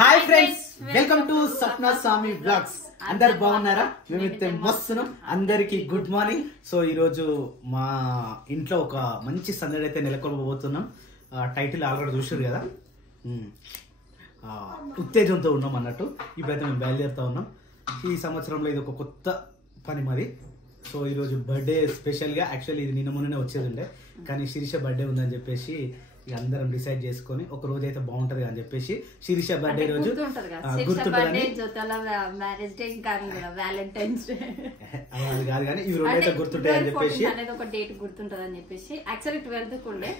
Hi friends, welcome to Sapna Swami vlogs. అందరు బాగున్నారా? మేమైతే మస్తున్నాం. అందరికి గుడ్ మార్నింగ్. సో ఈ రోజు మా ఇంట్లో ఒక మంచి సందడి అయితే నెలకొల్పబోతున్నాం. టైటిల్ ఆల్రెడీ చూసారు కదా, ఉత్తేజంతో ఉన్నాం అన్నట్టు. ఇప్పుడైతే మేము బయలుదేరుతా ఉన్నాం. ఈ సంవత్సరంలో ఇది ఒక కొత్త పని మరి. సో ఈరోజు బర్త్డే స్పెషల్గా, యాక్చువల్లీ ఇది నిన్న మొన్ననే వచ్చేది ఉండే, కానీ శిరీష బర్త్డే ఉందని చెప్పేసి అందరం డిసైడ్ చేసుకొని ఒక రోజు అయితే బాగుంటది అని చెప్పేసి శిరీష బర్త్డే రోజు గుర్తుంటదని అది కాదు కానీ ఈ రోజు అయితే గుర్తుంటాయి అని చెప్పేసి ఒక డేట్ గుర్తుంటది అని చెప్పేసి యాక్చువల్లీ 12th ఉండే,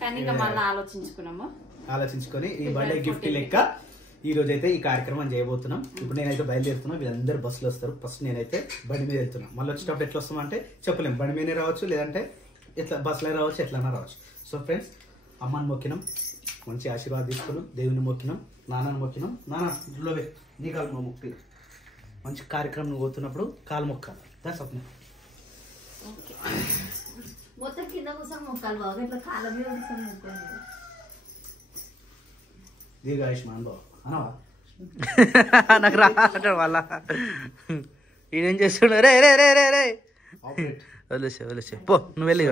కానీ ఇంకా మళ్ళీ ఆలోచించుకొని ఈ బర్త్డే గిఫ్ట్ లెక్క ఈ రోజు అయితే ఈ కార్యక్రమం చేయబోతున్నాం. ఇప్పుడు నేనైతే బయలుదేరుతున్నా, వీళ్ళందరూ బస్సులో వస్తారు. ఫస్ట్ నేనైతే బండి మీద వెళ్తున్నా. మళ్ళీ వచ్చేటప్పుడు ఎట్లా వస్తామంటే చెప్పలేము, బండి మీదనే రావచ్చు, లేదంటే ఎట్లా బస్సులో రావచ్చు, ఎట్లన్నా రావచ్చు. సో ఫ్రెండ్స్, అమ్మని మొక్కినాం, మంచి ఆశీర్వాదం తీసుకున్నాం, దేవుని మొక్కినాం, నాన్నని మొక్కినాం. నాన్న ఇంట్లోవే నీ కాలు మొక్కి మంచి కార్యక్రమం పోతున్నప్పుడు కాలు మొక్కాలి. దా స్వప్న మొత్తం కింద కోసం మొక్కాలి బాబు, ఇట్లా కాళ్ళ మీద దీర్ఘాయుష్మాన్ బాబు అనవా నాకు రావటం వల్ల ఈయనేం చేస్తుండ రే రే రే రే రే వదిలేసే పో, నువ్వు వెళ్ళి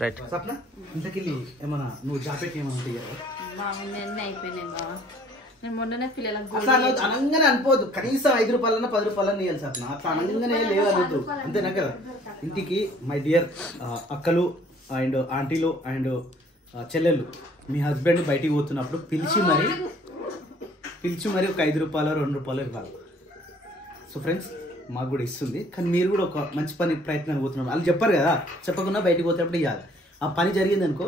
రైట్. సప్న ఇంతకెళ్ళి ఏమన్నా నువ్వు జాకెట్ ఏమన్నా అయిపోయినాయి బాబా. నేను మొన్ననే పిల్లలకు అనగానే అనుకోవద్దు, కనీసం 5 రూపాయలన్నా 10 రూపాయలన్నా ఇవ్వాలి సప్న. అట్లా అనగానే లేవద్దు, అంతేనా కదా. ఇంటికి మై డియర్ అక్కలు అండ్ ఆంటీలు అండ్ చెల్లెళ్ళు, మీ హస్బెండ్ బయటికి పోతున్నప్పుడు పిలిచి మరి ఒక 5 రూపాయలు 2 రూపాయలు ఇవ్వాలి. సో ఫ్రెండ్స్, మాకు కూడా ఇస్తుంది, కానీ మీరు కూడా ఒక మంచి పని ప్రయత్నాన్ని పోతున్నారు. వాళ్ళు చెప్పారు కదా, చెప్పకుండా బయటికి పోతున్నప్పుడు ఇవ్వాలి. ఆ పని జరిగింది అనుకో,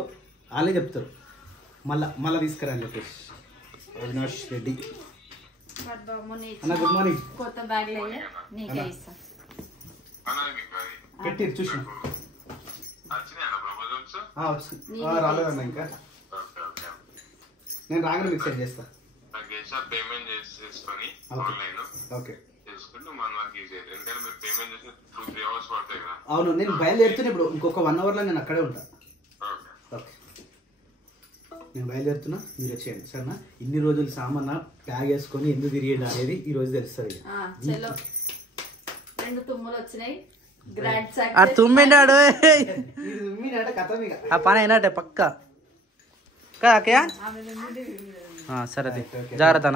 వాళ్ళే చెప్తారు మళ్ళా తీసుకురా అని చెప్పేసి. అవినాష్ రెడ్డి అన్న, గుడ్ మార్నింగ్. కొత్త బ్యాగ్ పెట్టి చూసిన రాలేదన్న, ఇంకా నేను రాగానే మీకు సెండ్ చేస్తా. ఓకే, అవును. నేను బయలుదేరుతున్నా ఇప్పుడు, ఇంకొక 1 hour లో నేను అక్కడే ఉంటా. ఓకే, నేను బయలుదేరుతున్నా, మీరు వచ్చేయండి సరేనా. ఇన్ని రోజులు సామాన్ ప్యాక్ చేసుకొని ఎందుకు తిరిగేది అనేది ఈ రోజు తెలుస్తుంది. తుమ్మినాడు కథ ఆ పని అయినట్టే పక్క కదా. సరే జాగ్రత్త.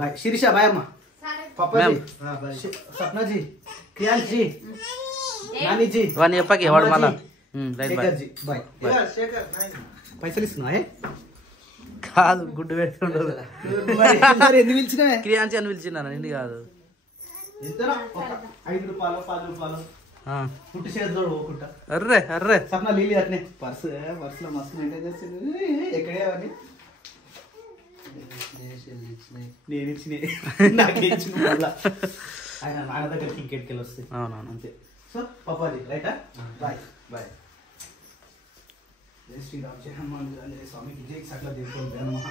బాయ్ శిరీష, బాయ్ అమ్మ, సప్నా జీ, క్రియాన్స్ జీ, నాని జీ, వాడిని చెప్పకి వాడు మళ్ళా బాయ్. పైసలు ఇస్తున్నా కాదు, గుడ్డు పెట్టుకుంటారు. ఎందుకు పిలిచినా? క్రియాన్స్ అని పిలిచినా, నిండి కాదు. 5 రూపాయలు 10 రూపాయలు పుట్టి చేతితో పోకుంటా. అర్రే అర్రే సప్న లీలి అట్నే పర్సులో మస్తు మెయింటైన్ చేస్తుంది. ఎక్కడే అని నేను ఇచ్చిన నాకే ఇచ్చిన మళ్ళా ఆయన నాన్న దగ్గరికి ఇంకెట్టుకెళ్ళి వస్తాయి. అవునవును, అంతే. సో పప్పాజీ రైటా, బాయ్ బాయ్. జై శ్రీరామ్, జై హనుమాన్ ఆంజనేయ స్వామికి జై. సకల దేవతలకు జై నమః.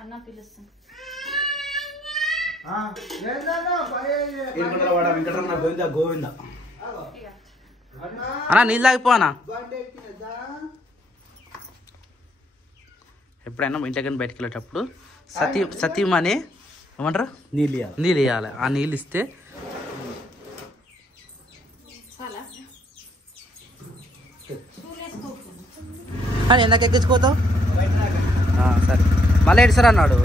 అన్న పిలుస్తాను. ఏడుకొండలవాడ వెంకటరమణ గోవింద గోవింద. అన్నా నీళ్ళు తాగిపోనా. ఎప్పుడైనా ఇంటికని బయటకు వెళ్ళేటప్పుడు సతీమని ఏమంటారు, నీళ్ళు ఇవ్వాలి. ఆ నీళ్ళు ఇస్తే ఎందుకు ఎక్కించుకోతావు. సరే, మళ్ళీ ఏడుస్తారా అన్నాడు.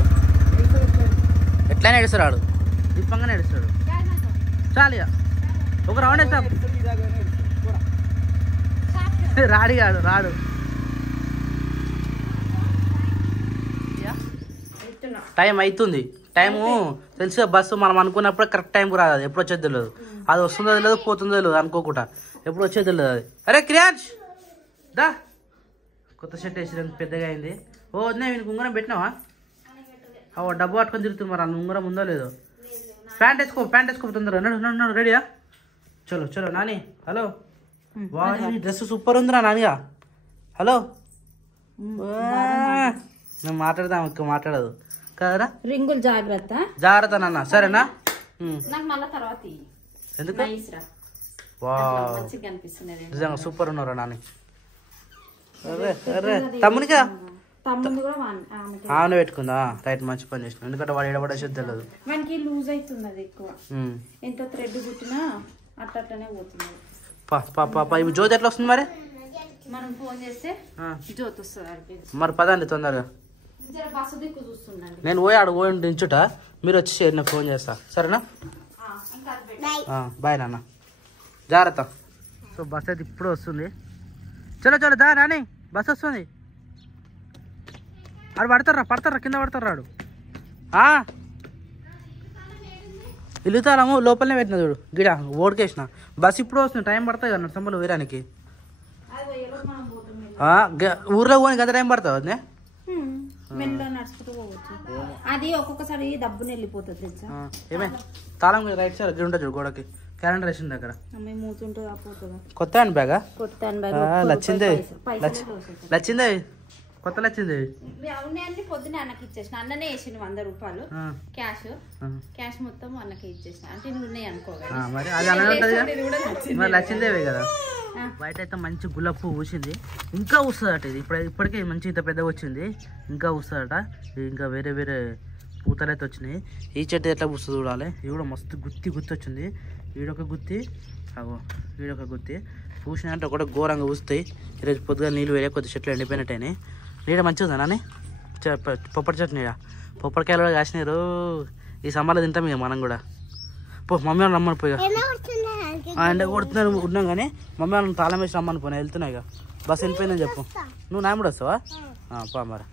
ఎట్లయినా ఏడుస్తాడు, దీపంగానే ఏడుస్తాడు. చాలు ఇక ఒక రౌండ్ వేస్తాం. రాడు. టైం అవుతుంది. టైము తెలుసు, బస్సు మనం అనుకున్నప్పుడు కరెక్ట్ టైంకి రాదు. అది ఎప్పుడు వచ్చేది తెలియదు, అది వస్తుందో తెలియదు, పోతుందో తెలియదు. అనుకోకుండా ఎప్పుడు వచ్చేది తెలియదు అది. అరే క్రియాన్స్ దా, కొత్త షర్ట్ వేసి పెద్దగా అయింది. ఓ వద్దా, వీనికి ఉంగరం పెట్టినావా? ఓ డబ్బు పట్టుకొని తిరుగుతుంది, మరి అన్న ఉంగరం ఉందో లేదో. ప్యాంట్ వేసుకో తొందరగా. నడు రెడీయా? చలో నాని. హలో, డ్రెస్ సూపర్ ఉందిరా నానిగా. హలో, నేను మాట్లాడదాం, ఎక్కువ మాట్లాడదు కదరా. రింగులు జాగ్రత్త నాన్న, సరేనా? ఎందుకు? నిజంగా సూపర్ ఉన్నారా నాని. అరే తమ్మునికా తమ్ముడు కూడా ఆమె పెట్టుకుందా రైట్ మంచి పని చేసిన ఎందుకంటే వాడు ఎడబడేసేది తెలియదు మనకి లూజ్ అవుతున్నది ఎక్కువ ఎంత థ్రెడ్ కుట్టినా అట్లనే పోతున్నది పాప ఇవి జ్యోతి ఎట్లా వస్తుంది మరి మనం ఫోన్ చేస్తే జ్యోతి వస్తుంది మరి పదండి తొందరగా బస్సు దిక్కు చూస్తుండండి నేను పోయి ఆడ పోయి దించుట మీరు వచ్చి నేను ఫోన్ చేస్తా సరేనా బాయ్ నాన్న జాగ్రత్త సో బస్ అయితే ఇప్పుడు వస్తుంది చలో చలో దా నాని బస్ వస్తుంది ఆడు పడతారా కింద పడతారు రాడు ఇల్లుతాము లోపలనే పెట్టిన చూడు గిడ ఓడికేసిన బస్ ఇప్పుడు వస్తుంది టైం పడుతుంది కదా సంబలు వేయడానికి ఊర్లో పోనీ గత టైం పడుతుంది అదే మెల్ల నడుచుకుంటూ పోవచ్చు అది ఒక్కొక్కసారి దబ్బుని వెళ్ళిపోతుంది ఏమే తాళం రైట్ సైడ్ అక్కడ ఉంటుంది చూడు గోడకి క్యాలెండర్ వేసిన దగ్గర కొత్త హ్యాండ్ బ్యాగా లచ్చిందే కొత్త లచ్చింది అవునాయన్ని పొద్దున అన్నకి ఇచ్చేసిన అన్ననే వేసిండు 100 రూపాయలు క్యాష్ మొత్తం అన్నకి ఇచ్చేసిన అంటే నువ్వు ఉన్నాయి అనుకోగా మరి అది అలానే ఉంటుంది మరి లచ్చిందేవే కదా బయట అయితే మంచి గులాబీ పువ్వు పూసింది ఇంకా వస్తుందట ఇది ఇప్పటికే మంచి ఇంత పెద్దగా వచ్చింది ఇంకా వస్తుందట ఇంకా వేరే వేరే పూతలు అయితే వచ్చినాయి ఈ చెట్టు ఎట్లా పూస్తుంది చూడాలి ఇది కూడా మస్తు గుత్తి వచ్చింది వీడొక గుత్తి వీడొక గుత్తి పూసినాయి అంటే ఒకటి ఘోరంగా పూస్తాయి ఈరోజు పొద్దుగా నీళ్ళు వేరే కొద్ది చెట్లు ఎండిపోయినట్టయినాయి నీడ మంచిగా ఉందా నాని పొప్పటి చెట్టు నీడ పొప్పటికాయలు కూడా కాసినారు ఈ సమ్మర్లో తింటాం ఇక మనం కూడా మమ్మీ వాళ్ళు రమ్మని పోయి ఎండ కొడుతున్నారు ఉన్నాం కానీ మమ్మీ వాళ్ళని తాళం వేసి రమ్మని పోయినా వెళ్తున్నాయి ఇక బస్సు వెళ్ళిపోయిందని చెప్పు నువ్వు నా కూడా వస్తావా పా మరి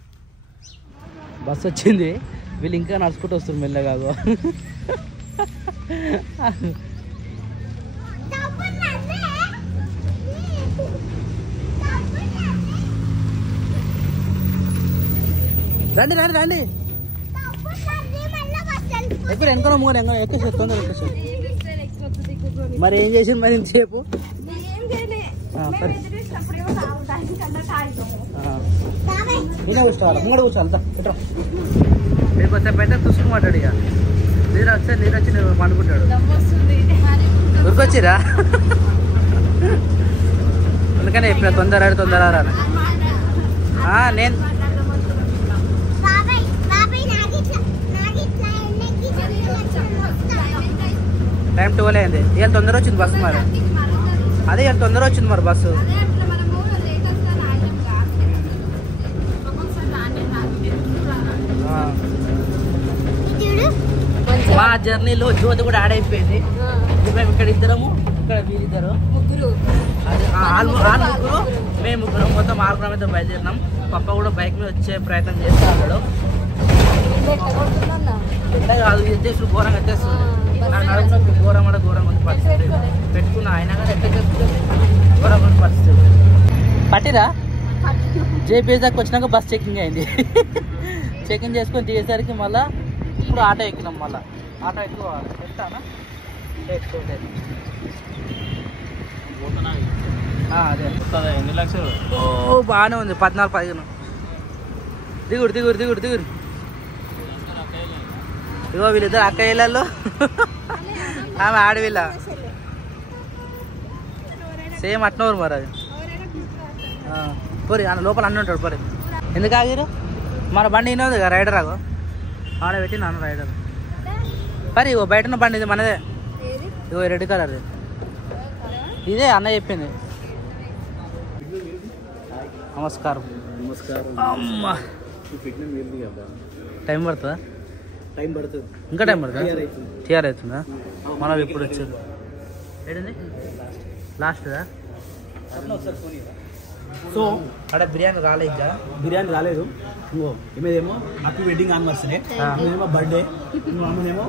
బస్సు వచ్చింది వీళ్ళు ఇంకా నడుచుకుంటూ వస్తారు మెల్లగా రండి ఎక్కడ వెనక మూడు ఎక్కేసారు తొందర ఎక్కేసారు మరి ఏం చేసింది మరి ఇంతసేపు నేనే కూర్చోవాలి ముంగడ కూర్చోవాలి మీకు వచ్చే పెద్ద చూసుకుమాటాడు ఇక నీరు వచ్చి నేను పండుకుంటాడు ఉరికొచ్చిరా అందుకనే ఇప్పుడు తొందర నేను టైం 12 అయింది ఇవాళ తొందర వచ్చింది బస్సు మరి అదే ఇవాళ తొందర వచ్చింది మరి బస్సు మా జర్నీలో జ్యోతి కూడా యాడ్ అయిపోయింది మేము ఇక్కడ ఇద్దరము ఇక్కడ వీరిద్దరు ముగ్గురు మేము ముగ్గురు మొత్తం 6 అయితే బయలుదేరినాం పప్ప కూడా బైక్ మీద వచ్చే ప్రయత్నం చేస్తా ఉన్నాడు కాదు చేసి ఘోరంగా తెస్తుంది నాకు నడుపునొప్పి ఘోరంగా ఉంది పరిస్థితి పెట్టుకున్నా అయినా కానీ ఎట్లా చెప్తుంది ఘోరంగా పరిస్థితి పట్టిరా జేపీఎస్ దాకా వచ్చినాక బస్ చెకింగ్ అయింది చెకింగ్ చేసుకొని దిగేసరికి మళ్ళీ ఇప్పుడు ఆటో ఎక్కినాం మళ్ళీ ఆటో ఎక్కువ ఎత్తానా అదే ఎన్ని లక్షలు బాగానే ఉంది 14-15 దిగురు ఇగో వీళ్ళిద్దరు అక్క ఇళ్ళల్లో ఆమె ఆడవిల్ల సేమ్ అట్నూరు మరి అది పోరి అన్న లోపల అన్న ఉంటాడు పోరి ఎందుకు ఆగిరు మన బండి ఇన్నోది కదా రైడర్ ఆగో ఆడ పెట్టి నాన్న రైడర్ పరి ఇగో బయట ఉన్న బండి ఇది మనదే ఇగో రెడ్ కలర్ది ఇదే అన్న చెప్పింది నమస్కారం అమ్మా టైం పడుతుందా ఇంకా టైం పడుతుందా టీఆర్ అవుతుందా మనం ఎప్పుడు వచ్చారు ఏంటండి లాస్ట్దా సో అక్కడ బిర్యానీ రాలేదు ఇంకో ఏమేదేమో హ్యాపీ వెడ్డింగ్ యానివర్సరీ ఏమో బర్త్డే అమ్మనేమో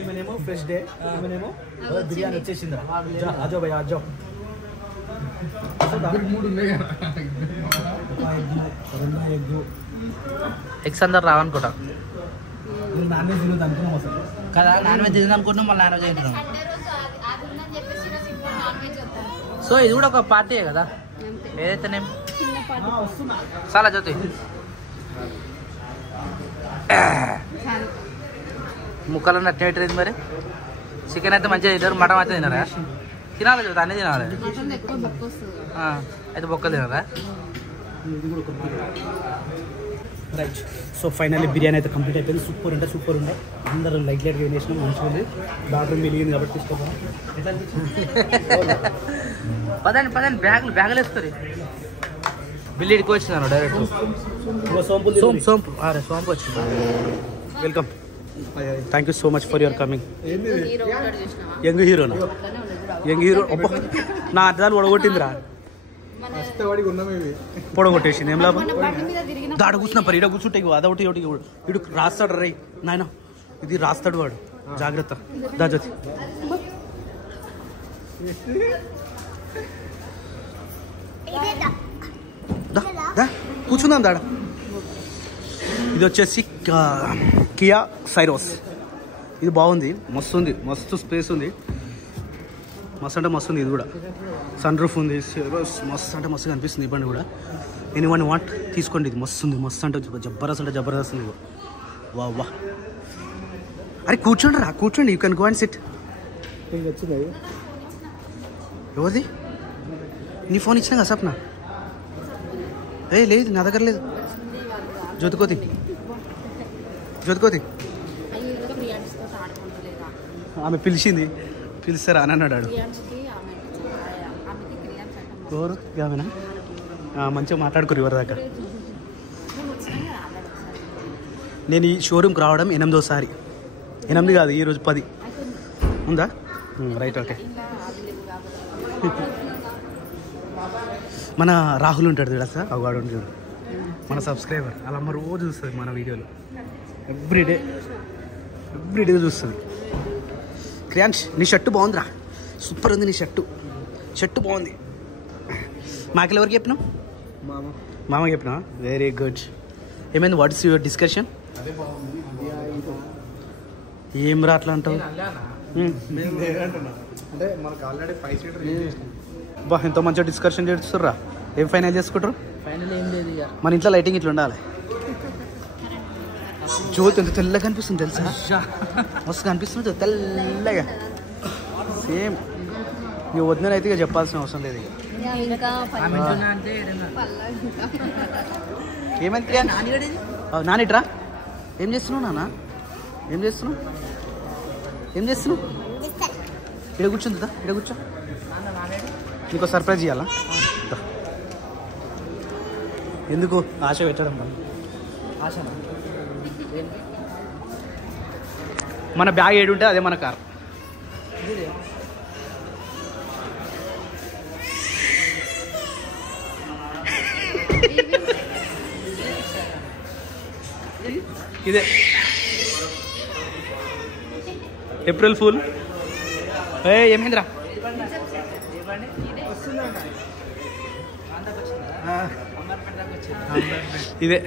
ఏమనేమో ఫ్రెష్ డే ఏమనేమో బిర్యానీ వచ్చేసిందా అజో భయ్ అజో ఎగ్స్ అందరు రావనుకుంటా నాన్ వెజ్ తినదు అనుకున్నాం అసలు కదా నాన్ వెజ్ తినదు అనుకుంటున్నాం మళ్ళీ నాన్ వెజ్ తింటున్నాం సో ఇది కూడా ఒక పార్టీయే కదా ఏదైతేనేం చాలా జ్యోతి ముక్కలు అట్నే పెట్టలేదు మరి చికెన్ అయితే మంచిగా తింటారు మటన్ అయితే తిన్నారా తినాలి కదా, అన్నీ తినాలి. మటన్ ఎక్కువ బొక్క వస్తుంది. అయితే బొక్కలు తినాలా? రైట్. సో ఫైనల్లీ బిర్యానీ అయితే కంప్లీట్ అయిపోయింది. సూపర్ ఉండే అందరూ లైట్ లైట్గా ఏం చేసినాం, మంచిగా ఉంది. బాత్రూమ్ మిలిగింది కాబట్టి తీసుకోపోతాం. పదండి బ్యాగులు వేసుకోరు. బిల్లు ఇడికి వచ్చినాను డైరెక్ట్. సోంపు వచ్చింది. Welcome, thank you so much for your coming. Young హీరోనా? యంగ్ హీరో నా అర్థాలు ఒడగొట్టిందిరా, పొడగొట్టేసింది. ఏం లాభం? దాడ కూర్చున్నా పరి, ఇడ కూర్చుంటే అదొకటి ఒకటి ఇడు రాస్తాడు. రై నాయన ఇది రాస్తాడు వాడు, జాగ్రత్త. దాజోతి కూర్చుందాం దాడ. ఇది వచ్చేసి కియా సైరోస్. ఇది బాగుంది, మస్తు ఉంది, మస్తు స్పేస్ ఉంది, మస్తు అంటే మస్తు ఉంది. ఇది కూడా సన్ రూఫ్ ఉంది, మస్తు అంటే మస్తు కనిపిస్తుంది. ఈ బండి కూడా ఎనీవన్ వాంట్ తీసుకోండి. ఇది మస్తు ఉంది, మస్తు అంటే జబర్దస్త్ అంటే జబర్దస్త్ ఉంది. వా వా అరే కూర్చోండి, you can go and SIT. ఎవరిది? నీ ఫోన్ ఇచ్చినా కదా సప్న? లేదు నా దగ్గర లేదు. జ్యోతికోతి ఆమె పిలిస్తారా అని అన్నాడు. ఎవరు ఆమెనా? మంచిగా మాట్లాడుకోరు ఎవరి దాకా. నేను ఈ షోరూమ్కి రావడం 8వ సారి. 8 కాదు, ఈరోజు 10 ఉందా? Right, okay. మన రాహుల్ ఉంటాడు చూడ సార్, అవాడు ఉంటాడు మన సబ్స్క్రైబర్. అలా అమ్మ రోజు చూస్తుంది మన వీడియోలు, ఎవ్రీడే చూస్తుంది. క్రియాంష్ నీ షర్టు బాగుందిరా, సూపర్ ఉంది నీ షర్టు బాగుంది. మాకెళ్ళి ఎవరికి చెప్పినావు? మామ చెప్పినా? Very good. ఏమైంది? What is your discussion? ఏం రా అట్లా అంటావు? బా ఎంతో మంచిగా డిస్కషన్ చేస్తుర్రా. ఏం ఫైనల్ చేసుకుంటారు? మన ఇంట్లో లైటింగ్ ఇట్లా ఉండాలి. జ్యోతి ఎంత తెల్లగా కనిపిస్తుంది తెలుసా? మస్తు కనిపిస్తుంది తెల్లగా. సేమ్ నువ్వు వదినైతే ఇక చెప్పాల్సిన అవసరం లేదు. ఇక ఏమైంది నానిట్రా? ఏం చేస్తున్నావు నాన్న? ఏం చేస్తున్నావు? ఇక్కడ కూర్చుందా? ఇక్కడ కూర్చో, నీకు సర్ప్రైజ్ ఇవ్వాలా? ఎందుకు ఆశ పెట్టడం? ఆశ మన బ్యాగ్ ఏడుంటే అదే మన కార్. ఇదే ఏప్రిల్ ఫుల్. ఏమైందిరా? ఇదే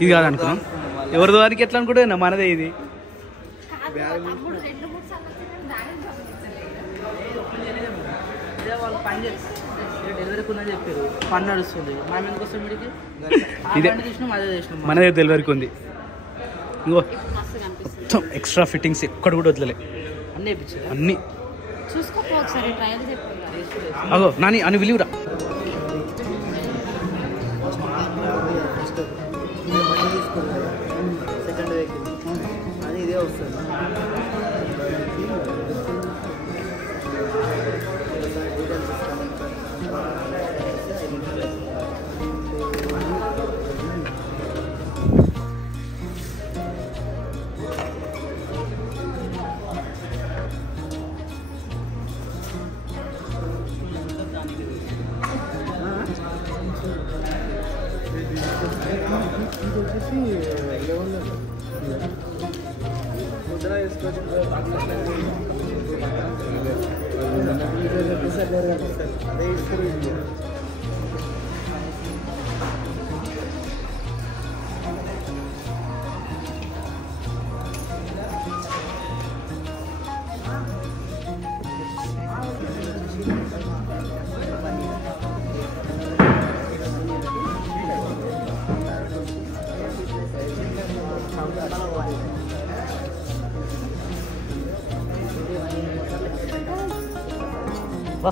ఇది కాదనుకున్నాం. ఎవరిదో వారికి ఎట్లా అనుకుంటే మనదే ఇది. డెలివరీకి ఉందని చెప్పారు, పని నడుస్తుంది. మనం ఎందుకు వస్తాం వీడికి? మనదే డెలివరీకి ఉంది. ఇంకో మొత్తం ఎక్స్ట్రా ఫిట్టింగ్స్ ఎక్కడ కూడా వదిలే, అన్నీ. అగో నాని అని విలువరా. ఇదే వస్తుంది.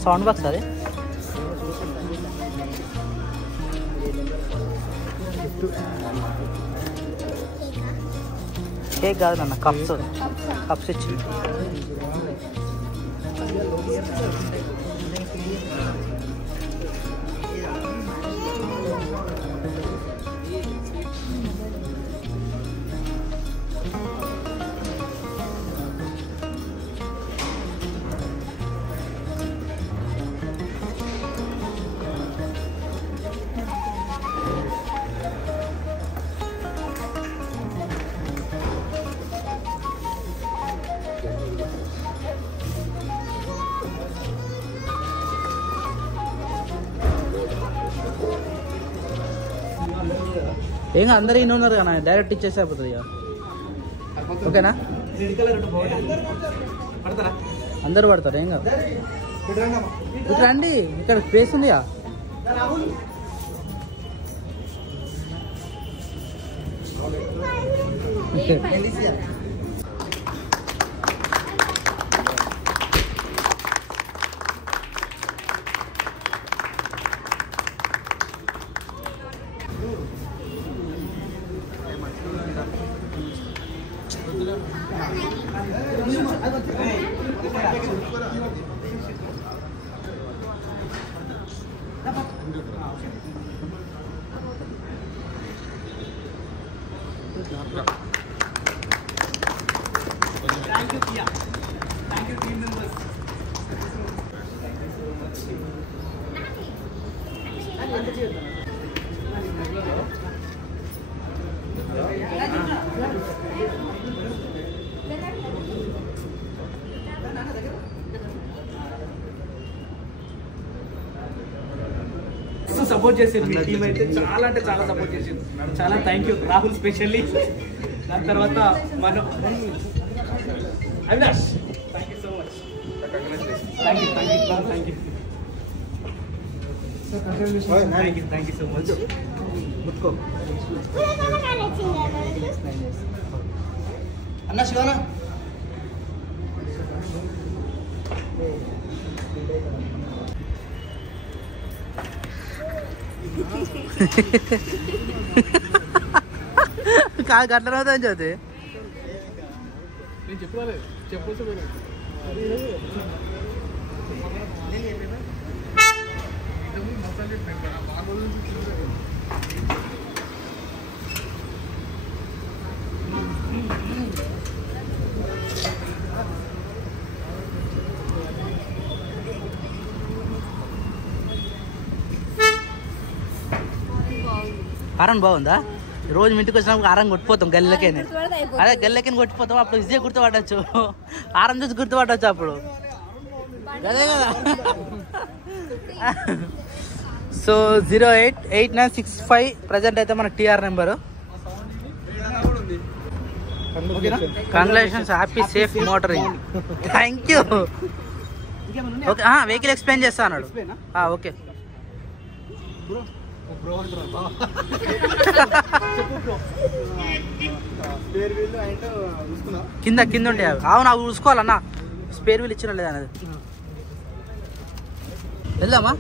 సౌండ్ బాక్స్ అది కేక్ కాదు నాన్న, కప్స్ ఇచ్చింది. ఏం అందరూ ఇన్ని ఉన్నారు కదా, డైరెక్ట్ ఇచ్చేసి అయిపోతుంది ఇక. ఓకేనా? అందరు పడతారు, ఏం కాదు. ఇక్కడ రండి, ఇక్కడ స్పేస్ ఉందిగా. Thank you, Kia. Thank you, team members. Support చేసింది మీ టీం అయితే, చాలా అంటే చాలా సపోర్ట్ చేసింది. చాలా థ్యాంక్ యూ రాహుల్ స్పెషల్లీ. దాని తర్వాత మన Avinash, thank you so much. Thank you so much. ముట్టుకో అన్న శివనా. కాదు గట్ల అవుతుంది చదివి నేను చెప్పాలి చెప్పొచ్చు. కారం బాగుందా? రోజు ఇంటికి వచ్చినప్పుడు కారం కొట్టిపోతాం గల్లెకేనే. అదే గల్లెకని కొట్టిపోతాం, అప్పుడు ఈజీగా గుర్తుపట్టచ్చు. కారం చూసి గుర్తుపట్టచ్చు అప్పుడు. అదే కదా. సో 08896 ప్రజెంట్ అయితే మన TR number. Congratulations, happy safe motoring. Thank you. Okay, vehicle explain చేస్తా అన్నాడు. ఓకే కింద ఉంటే అవును, అవి చూసుకోవాలన్నా. స్పేర్ వీల్ ఇచ్చిన లేదా అనేది. వెళ్దామా?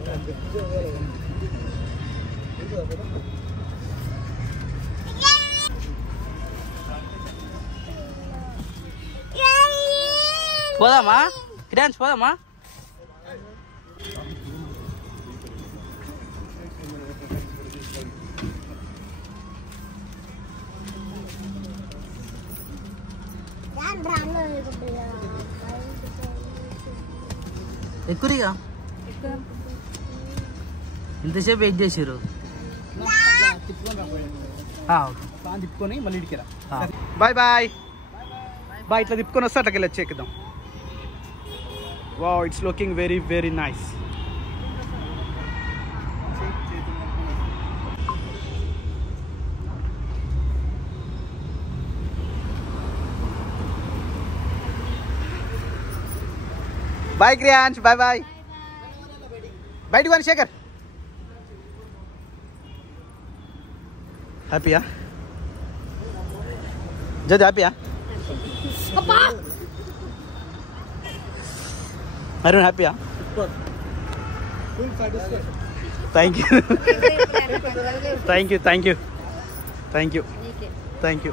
పోదామా కిరాన్స్, పోదామా? ఎక్కువగా ఇంతసేపు వెయిట్ చేసారు. తిప్పుకొని మళ్ళీ ఇడికిరా. Bye bye bye. ఇట్లా తిప్పుకొని వస్తే అట్లకి వెళ్ళి చెక్కిద్దాం. Wow, it's looking very very nice. Bye Kriyansh, bye bye. బయటకు అని శేఖర్. హ్యాపీయా జది? హ్యాపీయా అరుణ్? హ్యాపీయా? Thank you thank you thank you thank you thank you.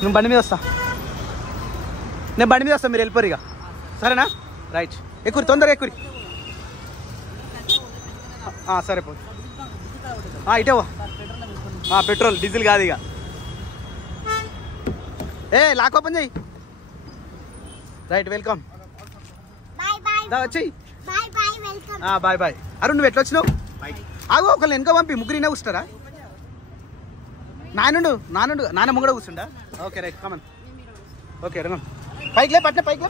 నేను బండి మీద వస్తా, నేను బండి మీద వస్తా, మీరు వెళ్ళిపోరు ఇక, సరేనా? రైట్, ఎక్కురి, తొందరగా ఎక్కురి. సరే పో, ఇటే పెట్రోల్ డీజిల్ కాదు ఇక. లాక్ ఓపెన్ చెయ్యి. Right, welcome. వచ్చేయి. Bye bye. అరుణ్ నువ్వు ఎట్లా వచ్చినావు? ఆగు, ఒకళ్ళు వెనక పంపి, ముగ్గురు ఇన్నా కూర్చుంటారా? నాన్నమ్మ కూడా కూర్చుండా? Okay right, come on. ఓకే రంగం, పైకిలే, పట్టిన పైకి.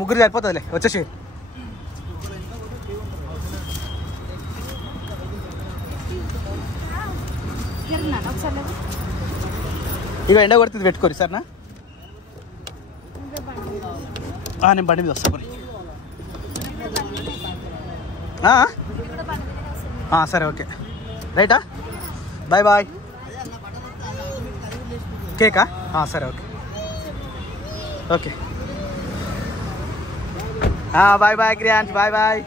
ముగ్గురు సరిపోతుందిలే, వచ్చేసి. ఇక ఎండ కొడుతుంది, పెట్టుకోరు సరేనా? నేను బండి మీద వస్తా మరి. సరే ఓకే రైటా, బాయ్ బాయ్. కేకా? సరే okay okay. Bye bye Kriyansh, bye bye.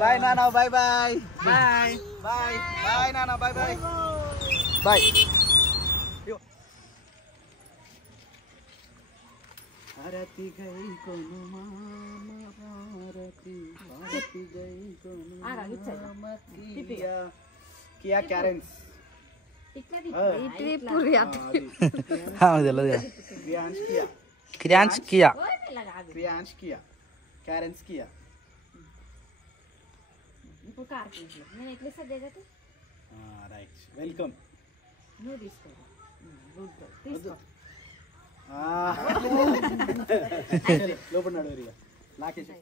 Bye నాన్న, bye bye. Bye bye bye నాన్న, బాయ్ బాయ్ బాయ్. హారతి గై కొను హారతి హారతి గై కొను Kia Carens. Kriyansh Kia Carens Kia. Right, welcome. లోపల నడు లాకేసి.